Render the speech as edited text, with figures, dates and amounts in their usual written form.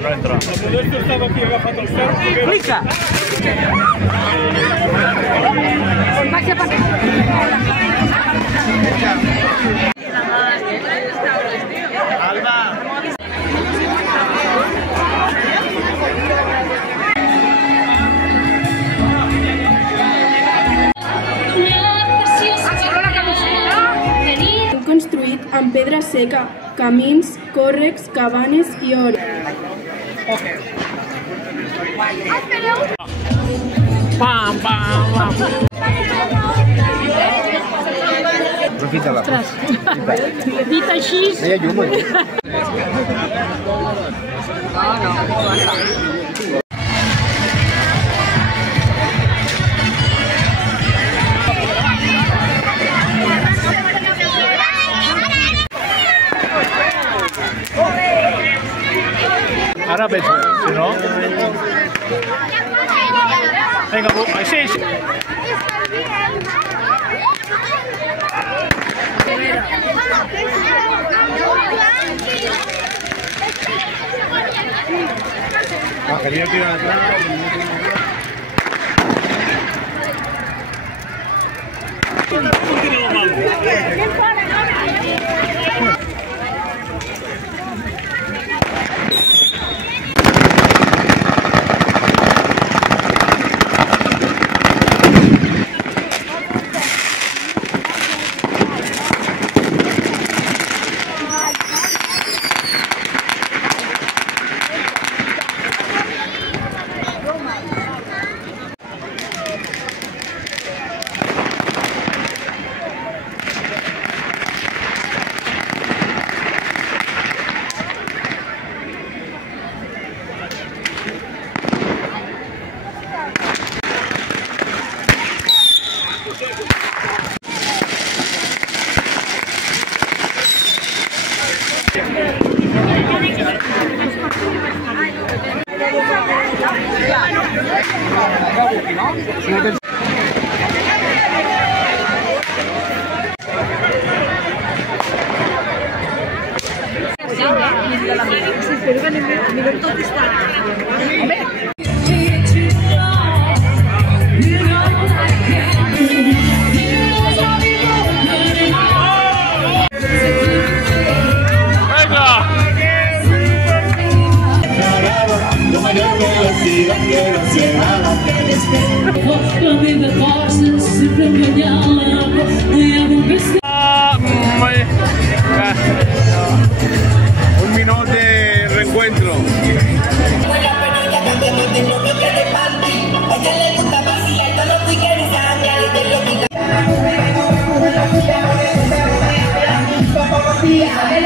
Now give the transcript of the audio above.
No entra. Adesso stavo qui, aveva fatto il surf. Clicca! Han construït amb pedra seca camins, còrrecs, cabanes i horts. Pam, pam, pam. Aprofita-la. Dit així... No hi ha llum, aquí? Ara veig, si no... Vinga, així. Quería tirar atrás. Un minut de reencuentro. Días, a ver,